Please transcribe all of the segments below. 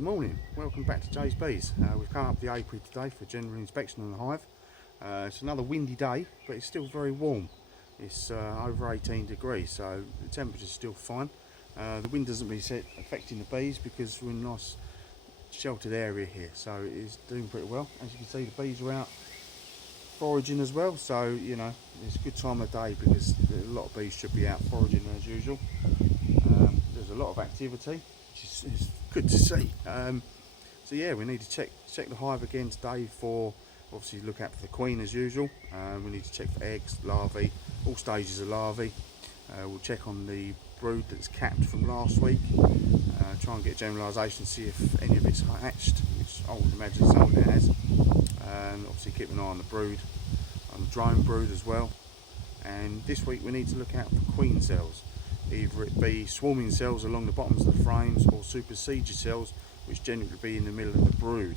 Good morning, welcome back to Jay's Bees. We've come up the apiary today for a general inspection on the hive. It's another windy day, but it's still very warm. It's over 18 degrees, so the temperature's still fine. The wind doesn't really affecting the bees because we're in a nice sheltered area here, so it is doing pretty well. As you can see, the bees are out foraging as well, so you know it's a good time of day because a lot of bees should be out foraging as usual. There's a lot of activity, which is good to see. So yeah, we need to check the hive again today for, obviously look out for the queen as usual. We need to check for eggs, larvae, all stages of larvae. We'll check on the brood that's capped from last week. Try and get generalisation, see if any of it's hatched, which I would imagine some of it has. Obviously keep an eye on the brood, on the drone brood as well. And this week we need to look out for queen cells, either it be swarming cells along the bottoms of the frames or supersedure cells, which generally be in the middle of the brood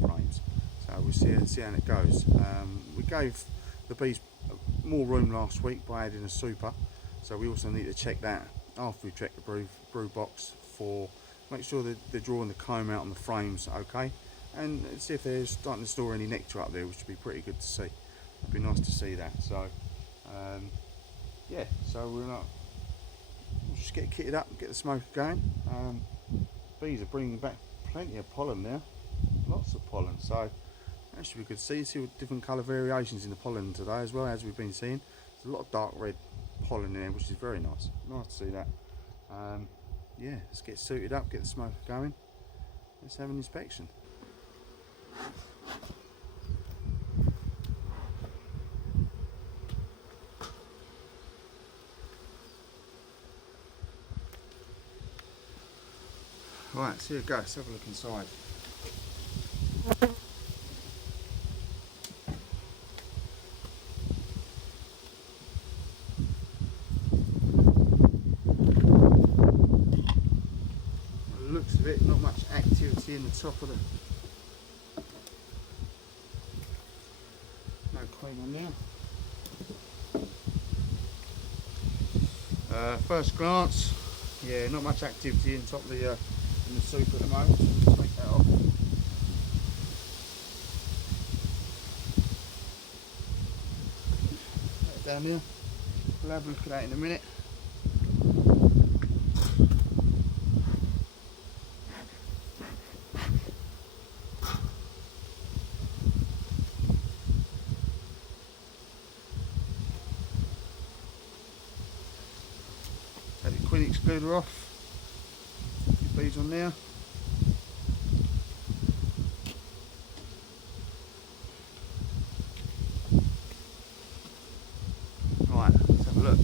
frames. So we'll see how it goes. We gave the bees more room last week by adding a super, so we also need to check that after we check the brood box for make sure that they're drawing the comb out on the frames okay, and see if they're starting to store any nectar up there, which would be pretty good to see. It'd be nice to see that. So yeah, so we'll just get kitted up and get the smoker going. Bees are bringing back plenty of pollen now, lots of pollen, so that should be good to see what different colour variations in the pollen today as well, as we've been seeing. There's a lot of dark red pollen in there, which is very nice. Nice to see that. Yeah, let's get suited up, get the smoker going. Let's have an inspection. Right, so here we go, let's have a look inside. By the looks of it, not much activity in the top of the... No queen on there. First glance, yeah, not much activity in the top of the in the super at the moment, so let's take that off. Put it down there. We'll have a look at that in a minute. Take the queen excluder off. Bees on there. Right, let's have a look.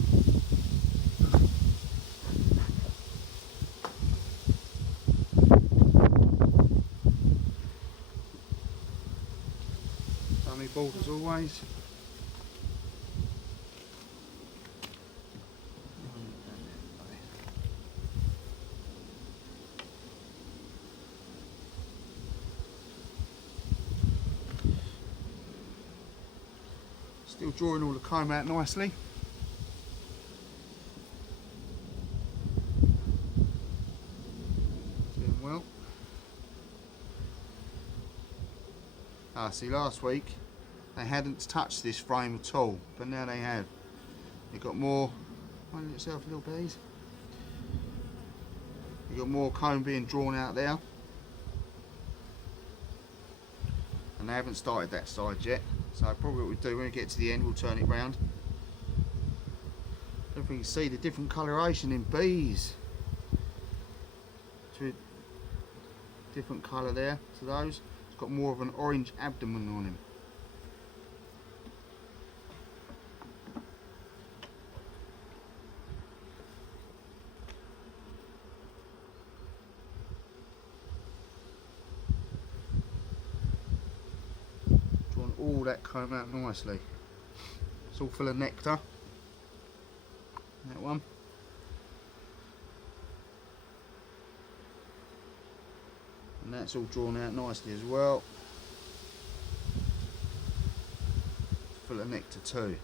Dummy board as always. Still drawing all the comb out nicely. Doing well. See, last week they hadn't touched this frame at all, but now they have. They've got more. Find yourself, little bees. You've got more comb being drawn out there, and they haven't started that side yet. So probably what we'll do when we get to the end, we'll turn it round. If we can see the different coloration in bees. To different colour there to those. It's got more of an orange abdomen on him. All that comb out nicely. It's all full of nectar. That one. And that's all drawn out nicely as well. Full of nectar too.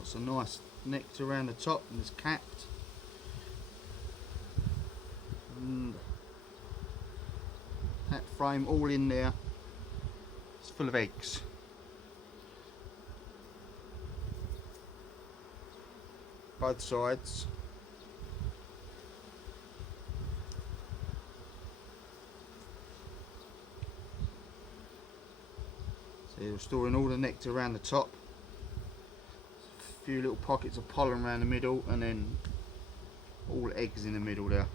Lots of nice nectar around the top, and it's capped. And that frame all in there, it's full of eggs. Both sides. So you're storing all the nectar around the top. A few little pockets of pollen around the middle, and then all eggs in the middle there.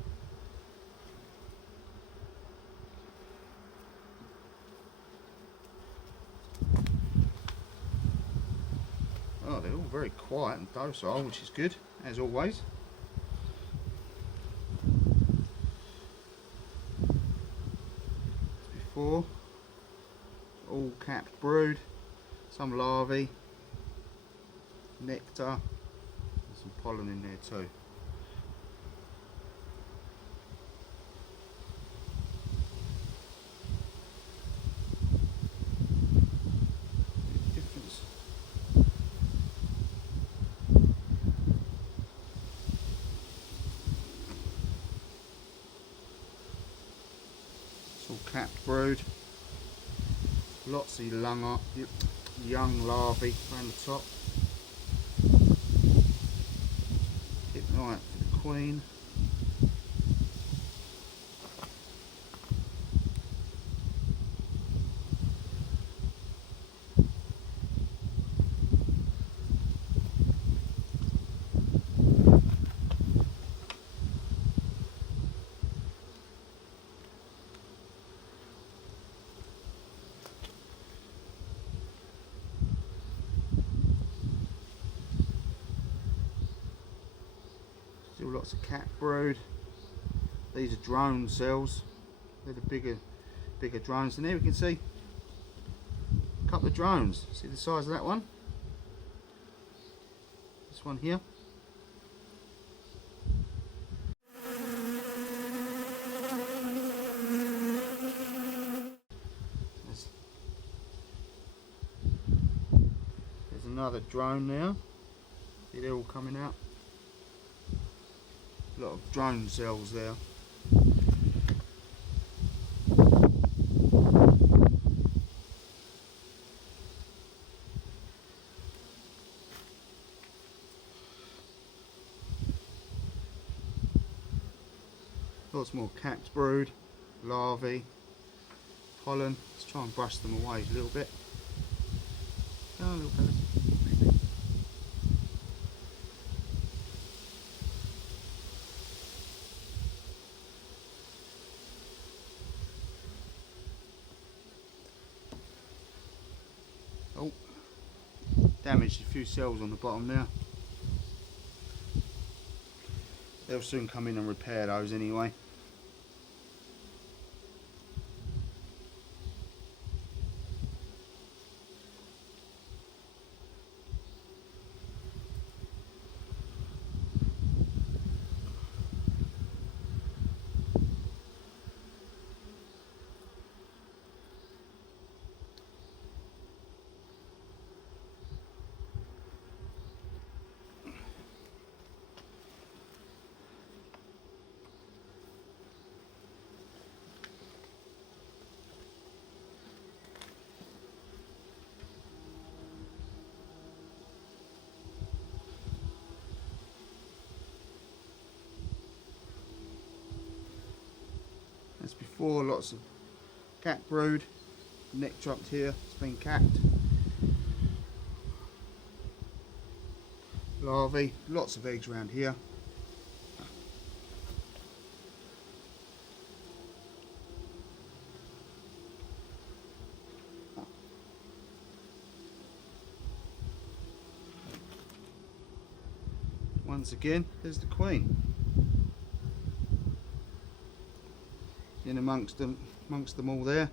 Oh, they're all very quiet and docile, which is good, as always. As before, all capped brood, some larvae, nectar, and some pollen in there too. It's all capped brood. Lots of young larvae around the top. Keep an eye out for the queen. Still lots of cat brood. These are drone cells. They're the bigger drones. And there we can see a couple of drones. See the size of that one? This one here. There's another drone now. See, they're all coming out. A lot of drone cells there. Lots more capped brood, larvae, pollen. Let's try and brush them away a little bit. Oh, little fellas. Oh, damaged a few cells on the bottom there. They'll soon come in and repair those anyway. As before, lots of cat brood, nectar up here, it's been capped. Larvae, lots of eggs around here. Once again, there's the queen. In amongst them all there.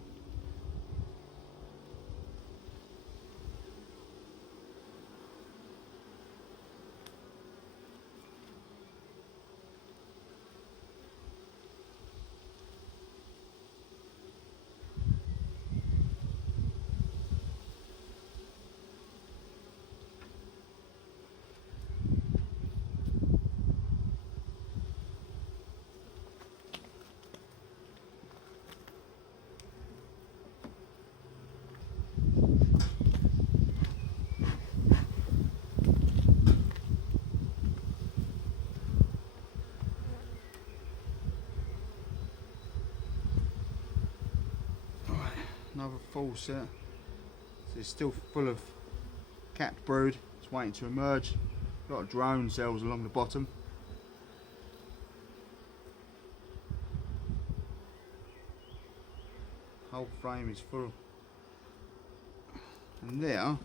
another full set. So it's still full of capped brood. It's waiting to emerge. A lot of drone cells along the bottom. Whole frame is full. And there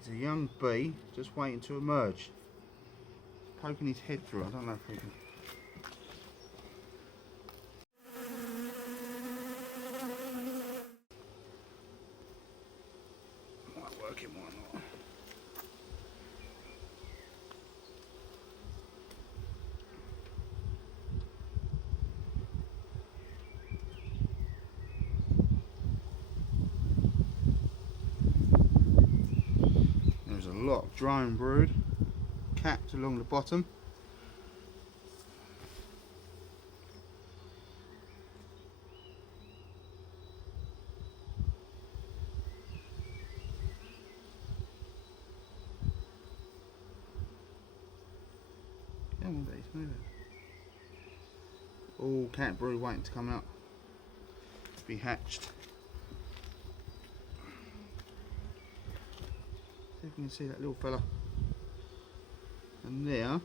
is a young bee just waiting to emerge. Poking his head through. I don't know if we can. Might work, it might not. There's a lot of drone brood capped along the bottom. Come on, bees, move it. All capped brood waiting to come out to be hatched. See if you can see that little fella. And there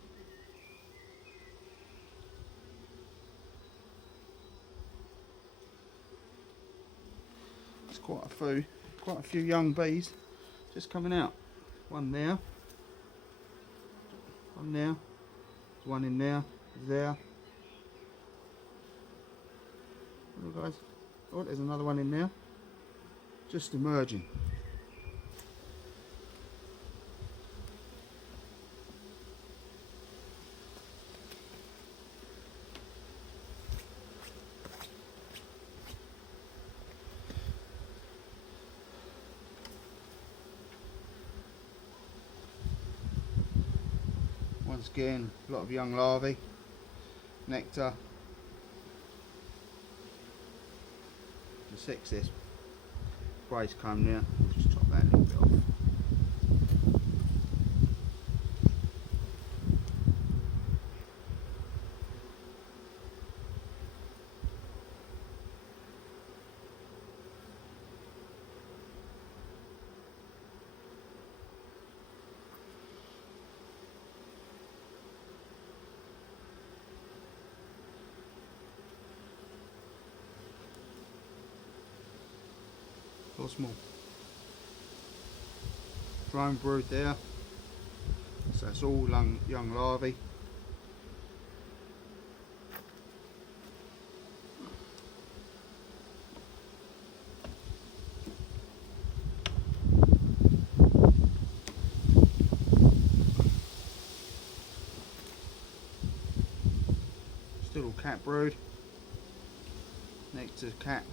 there's quite a few young bees just coming out. One there, one in there, there. Look guys, oh there's another one in there, just emerging. Once again, a lot of young larvae, nectar. The six this spray's come now. We'll just top that a little bit off. Lots more drone brood there, so it's all young larvae. Still all capped brood, nectar capped.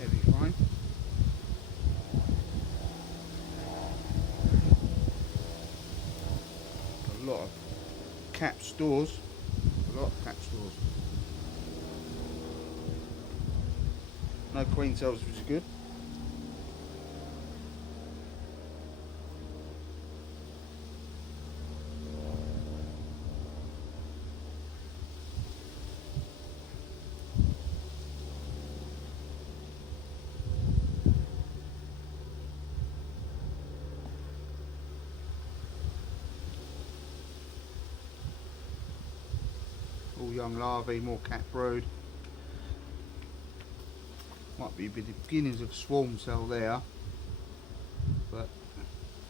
Heavy frame. A lot of capped stores. No queen cells, which is good. All young larvae, more capped brood. Might be the beginnings of a swarm cell there, but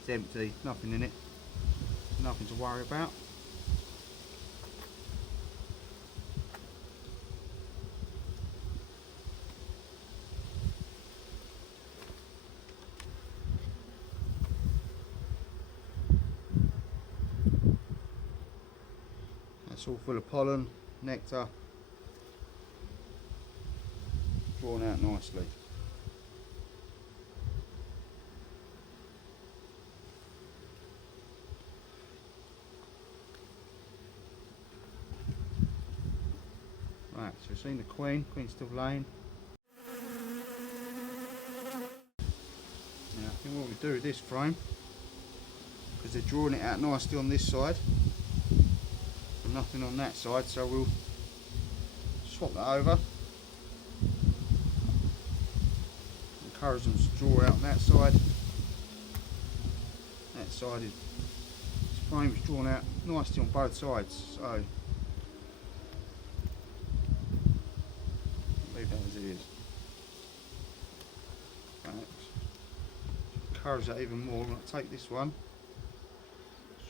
it's empty, nothing in it, nothing to worry about. It's all full of pollen, nectar. drawn out nicely. Right, so we've seen the queen's still laying. Now I think what we do with this frame, because they're drawing it out nicely on this side and nothing on that side, so we'll swap that over. Encourage them to draw out on that side. That side is, this frame is drawn out nicely on both sides, so leave that as it is. Right. Encourage that even more. I'll take this one,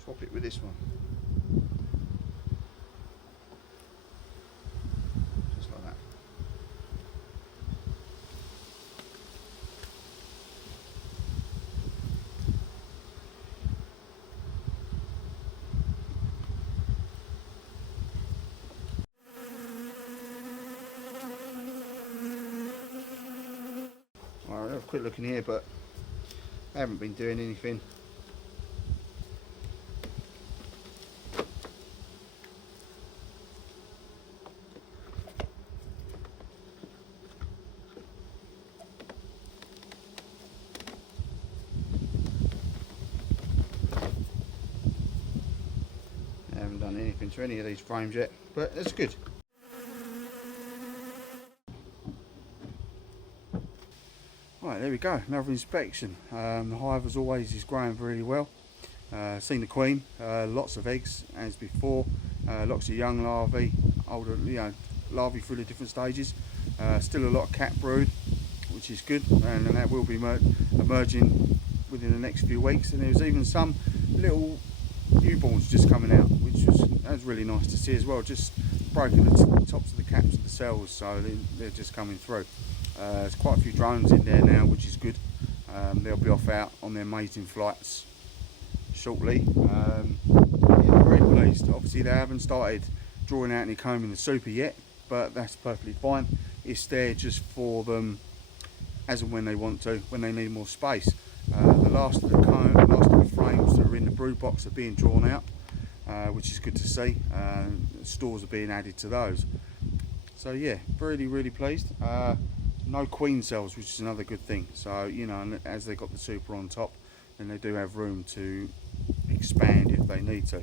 swap it with this one. Just like that. Right, I'll have a quick look in here, but I haven't been doing anything. I haven't done anything to any of these frames yet, but that's good. Right, there we go, another inspection. The hive as always is growing really well. Seen the queen, lots of eggs as before, lots of young larvae, older, larvae through the different stages. Still a lot of cat brood, which is good, and that will be emerging within the next few weeks. And there's even some little newborns just coming out, which was really nice to see as well. Just broken the tops of the caps of the cells, so they're just coming through. There's quite a few drones in there now, which is good. They'll be off out on their mating flights shortly. Yeah, very pleased. Obviously they haven't started drawing out any comb in the super yet, but that's perfectly fine. It's there just for them as and when they want to, when they need more space. The last of the frames that are in the brood box are being drawn out, which is good to see. Stores are being added to those. So yeah, really pleased. No queen cells, which is another good thing. So, as they got the super on top, then they do have room to expand if they need to.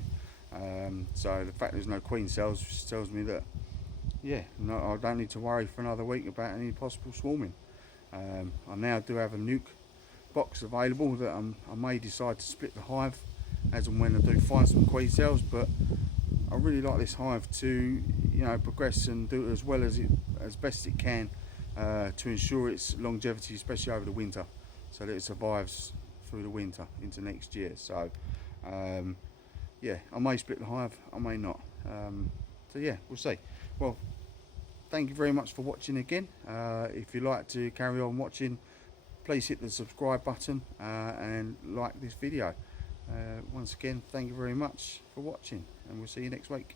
So the fact there's no queen cells just tells me that, yeah, no, I don't need to worry for another week about any possible swarming. I now do have a nuke box available that I may decide to split the hive as and when I do find some queen cells, but I really like this hive to progress and do it as well as best it can, to ensure its longevity, especially over the winter, so that it survives through the winter into next year. So yeah, I may split the hive, I may not. So yeah, we'll see. Well, thank you very much for watching again. If you'd like to carry on watching, please hit the subscribe button and like this video. Once again, thank you very much for watching, and we'll see you next week.